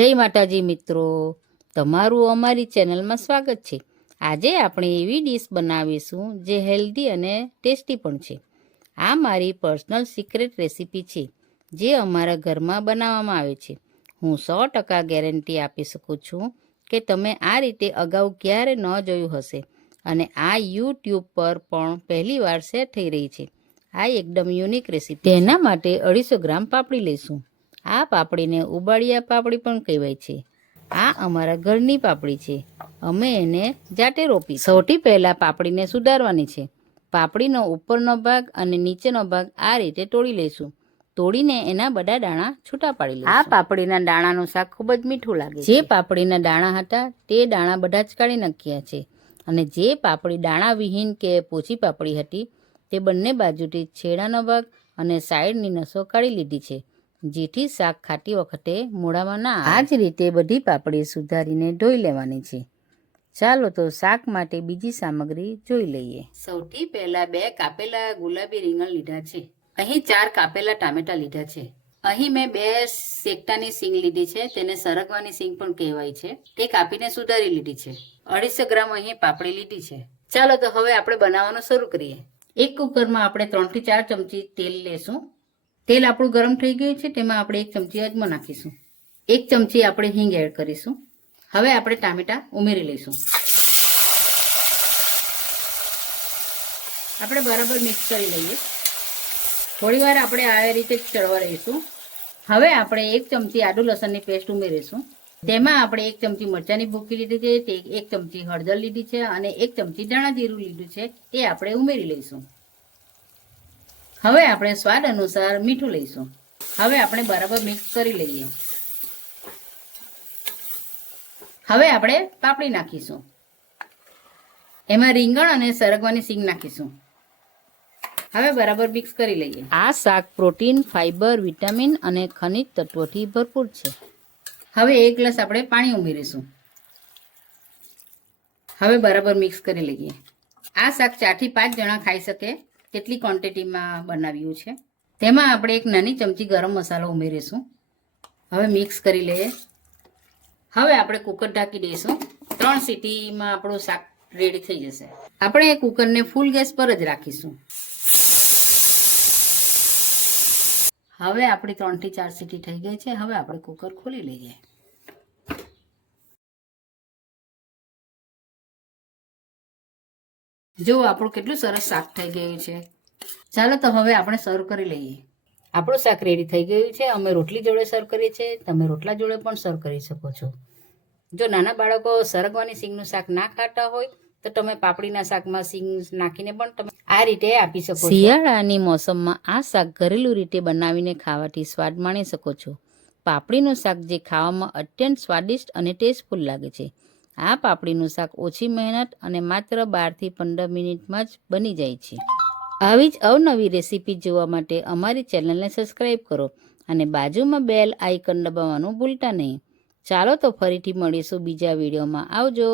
જય માતાજી મિત્રો, તમારું અમારી ચેનલમાં સ્વાગત છે। આજે આપણે એવી ડીશ બનાવીશું જે હેલ્ધી અને ટેસ્ટી પણ છે। આ મારી પર્સનલ સિક્રેટ રેસીપી છે જે અમારા ઘરમાં બનાવવામાં આવે છે। હું 100% ગેરંટી આપી શકું છું કે તમે આ રીતે અગાઉ ક્યારે ન જોયું હશે અને આ યુટ્યુબ પર પણ પહેલીવાર શેર થઈ રહી છે। આ એકદમ યુનિક રેસીપી। તેના માટે 250 ગ્રામ પાપડી લઈશું। આ પાપડીને ઉબાડિયા પાપડી પણ કહેવાય છે। આ અમારા ઘરની પાપડી છે, અમે એને જાતે રોપી। સૌથી પહેલા પાપડીને સુધારવાની છે। પાપડીનો ઉપરનો ભાગ અને નીચેનો ભાગ આ રીતે તોડી લઈશું। તોડીને એના બધા દાણા છૂટા પાડી લઈશું। આ પાપડીના દાણાનું શાક ખૂબ જ મીઠું લાગે છે। જે પાપડીના દાણા હતા તે દાણા બધા જ કાઢી નાખ્યા છે અને જે પાપડી દાણા વિહીન કે પોચી પાપડી હતી તે બંને બાજુથી છેડાનો ભાગ અને સાઈડની નસો કાઢી લીધી છે, જેથી શાક ખાતી વખતે મોઢામાં ના આવે। આ જ રીતે બધી પાપડી સુધારીને ધોઈ લેવાની છે। ચાલો તો શાક માટે બીજી સામગ્રી જોઈ લઈએ। સૌથી પહેલા 2 કાપેલા ગુલાબી રીંગણ લીધા છે। અહીં 4 કાપેલા ટામેટા લીધા છે। અહીં મેં 2 શેકટાની સિંગ લીધી છે, તેને સરગવાની સિંગ પણ કહેવાય છે, તે કાપીને સુધારી લીધી છે। 250 ગ્રામ અહીં પાપડી લીધી છે। ચાલો તો હવે આપણે બનાવવાનું શરૂ કરીએ। એક કુકરમાં આપણે 3 થી 4 ચમચી તેલ લેશું। તેલ આપણું ગરમ થઈ ગયું છે, તેમાં આપણે 1 ચમચી અજમો નાખીશું। 1 ચમચી આપણે હિંગ એડ કરીશું। હવે આપણે ટામેટા ઉમેરી લઈશું। આપણે બરાબર મિક્સ કરી લઈએ। થોડી વાર આપણે આ રીતે ચડવા રહીશું। હવે આપણે 1 ચમચી આદુ લસણની પેસ્ટ ઉમેરીશું। તેમાં આપણે 1 ચમચી મરચાંની ભૂકી લીધી છે, 1 ચમચી હળદર લીધી છે અને 1 ચમચી ધાણા જીરું લીધું છે, તે આપણે ઉમેરી લઈશું। હવે આપણે સ્વાદ અનુસાર મીઠું લઈશું। હવે આપણે બરાબર મિક્સ કરી લઈએ। હવે આપણે પાપડી નાખીશું। એમાં રીંગણ અને સરગવાની સિંગ નાખીશું। હવે બરાબર મિક્સ કરી લઈએ। આ શાક પ્રોટીન, ફાઇબર, વિટામિન અને ખનિજ તત્વોથી ભરપૂર છે। હવે 1 ગ્લાસ આપણે પાણી ઉમેરીશું। હવે બરાબર મિક્સ કરી લઈએ। આ શાક 4 થી 5 જણા ખાઈ શકે તેટલી ક્વોન્ટિટીમાં બનાવ્યું છે। તેમાં આપણે 1 નાની ચમચી ગરમ મસાલો ઉમેરીશું। હવે મિક્સ કરી લઈએ। હવે આપણે કુકર ઢાંકી દઈશું। 3 સીટીમાં આપણું શાક રેડી થઈ જશે। આપણે કુકરને ફૂલ ગેસ પર જ રાખીશું। હવે આપણી 3 થી 4 સીટી થઈ ગઈ છે। હવે આપણે કુકર ખોલી લઈએ। જો આપણું કેટલું સરસ શાક થઈ ગયું છે। ચાલો તો હવે આપણે સર્વ કરી લઈએ। આપણું શાક રેડી થઈ ગયું છે। અમે રોટલી જોડે સર્વ કરીએ છીએ, તમે રોટલા જોડે પણ સર્વ કરી શકો છો। જો નાના બાળકો સરગવાની સિંગનું શાક ના ખાતા હોય તો તમે પાપડીના શાકમાં સિંગ નાખીને પણ તમે આ રીતે આપી શકો છો। શિયાળાની મોસમમાં આ શાક ઘરેલું રીતે બનાવીને ખાવાથી સ્વાદ માણી શકો છો। પાપડીનું શાક જે ખાવામાં અત્યંત સ્વાદિષ્ટ અને ટેસ્ટફુલ લાગે છે। આ પાપડીનું શાક ઓછી મહેનત અને માત્ર 12 થી 15 મિનિટમાં જ બની જાય છે। આવી જ અવનવી રેસીપી જોવા માટે અમારી ચેનલને સબસ્ક્રાઈબ કરો અને બાજુમાં બેલ આઇકન દબાવવાનું ભૂલતા નહીં। ચાલો તો ફરીથી મળીશું બીજા વિડીયોમાં। આવજો।